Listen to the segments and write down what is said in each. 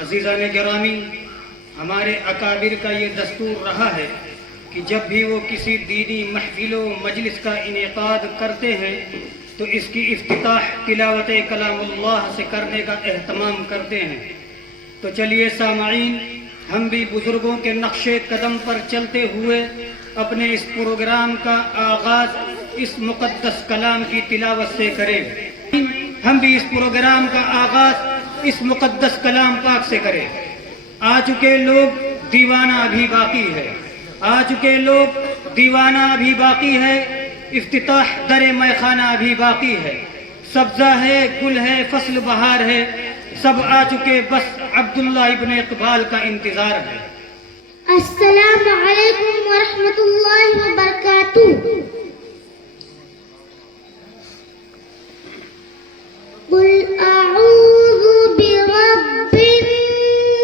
अज़ीज़ान गिरामी, हमारे अकाबिर का ये दस्तूर रहा है कि जब भी वो किसी दीनी महफिल व मजलिस का इनेकाद करते हैं तो इसकी इफ्तिताह तिलावत कलामुल्लाह से करने का एहतमाम करते हैं। तो चलिए सामाईन, हम भी बुज़ुर्गों के नक्शे कदम पर चलते हुए अपने इस प्रोग्राम का आगाज़ इस मुक़द्दस कलाम की तिलावत से करें। हम भी इस प्रोग्राम का आगाज़ इस मुक़द्दस कलाम पाक से करें। आ चुके लोग दीवाना अभी बाकी है, आ चुके लोग दीवाना अभी बाकी है, इफ्तिताह दरे मैखाना अभी बाकी है। सब्ज़ा है, गुल है, फसल बहार है, सब आ चुके, बस अब्दुल्ला इब्न इक़बाल का इंतज़ार है। अस्सलामु अलैकुम व रहमतुल्लाहि व बरकातुहू। कुल अऊज़ु बिरब्बिन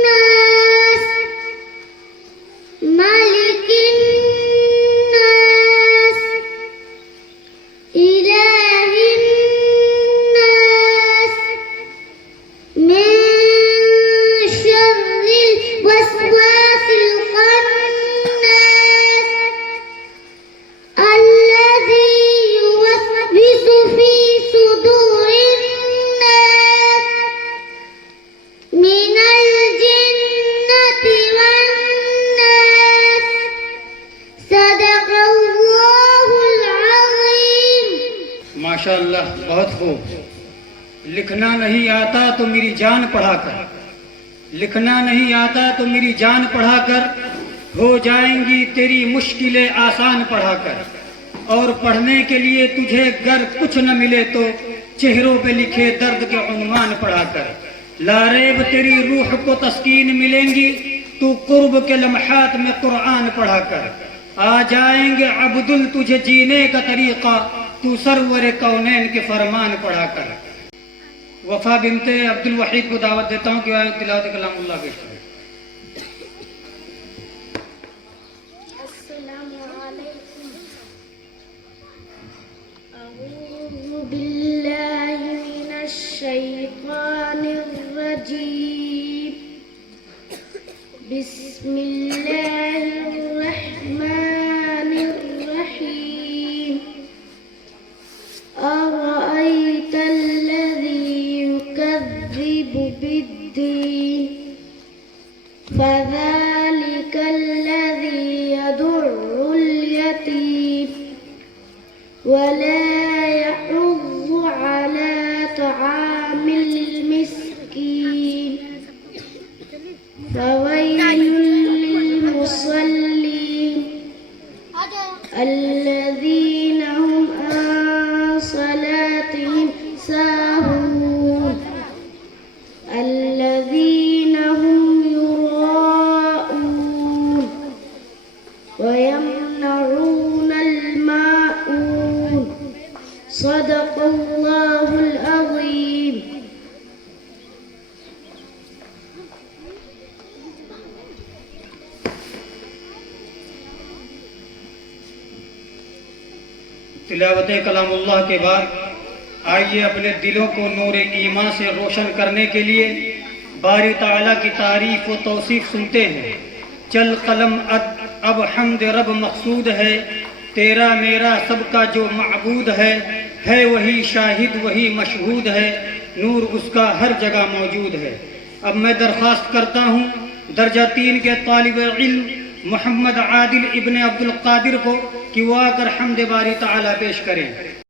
नास मालिकिन नास इलाहिन नास मिन शर्रिल वस्वासिल खन्नास अल्लज़ी युवस्विसु फी सुदूरिन नास मिनल जिन्नति वन नास। सदक़ल्लाहुल अज़ीम। माशाअल्लाह, बहुत खूब। लिखना नहीं आता तो मेरी जान पढ़ाकर, लिखना नहीं आता तो मेरी जान पढ़ाकर हो जाएंगी तेरी मुश्किलें आसान पढ़ाकर। और पढ़ने के लिए तुझे गर कुछ न मिले तो चेहरों पे लिखे दर्द के उन्वान पढ़ाकर। लारेब तेरी रूह को तस्कीन मिलेंगी तू कुर्ब के लम्हात में कुरान पढ़ाकर। आ जाएंगे अब्दुल तुझे जीने का तरीका तू सरवर कौनैन के फरमान पढ़ाकर। वफा बिनते अब्दुल वहीद को दावत देता हूँ कि वह तिलावत कलामुल्लाह पेश करें। अस्सलामु अलैकुम। अऊज़ु बिल्लाहि मिनश शैतानिर रजीम। बिस्मिल्लाहिर रहमानिर रहीम। अरअयतल्लज़ी युकज़्ज़िबु बिद्दीन फ़ज़ालिकल्लज़ी यदुर्रुल यतीम वला यहुज़्ज़ु अला तआमिल मिस्कीन फ़वैलुल लिलमुसल्लीन الذين هم عن صلاتهم ساهون الذين هم يراءون ويمنعون الماعون صدق الله العظيم। तिलावत कलामुल्लाह के बाद आइए अपने दिलों को नूर ईमान से रोशन करने के लिए बारी ताला की तारीफ व तौसीफ सुनते हैं। चल कलम अब हम्द रब मकसूद है, तेरा मेरा सबका जो माबूद है वही शाहिद वही मशहूद है, नूर उसका हर जगह मौजूद है। अब मैं दरख्वास्त करता हूँ दर्जा 3 के तालिब इल्म मोहम्मद आदिल इब्ने अब्दुल कादिर को कि वो आकर हम्द बारी ताला पेश करें।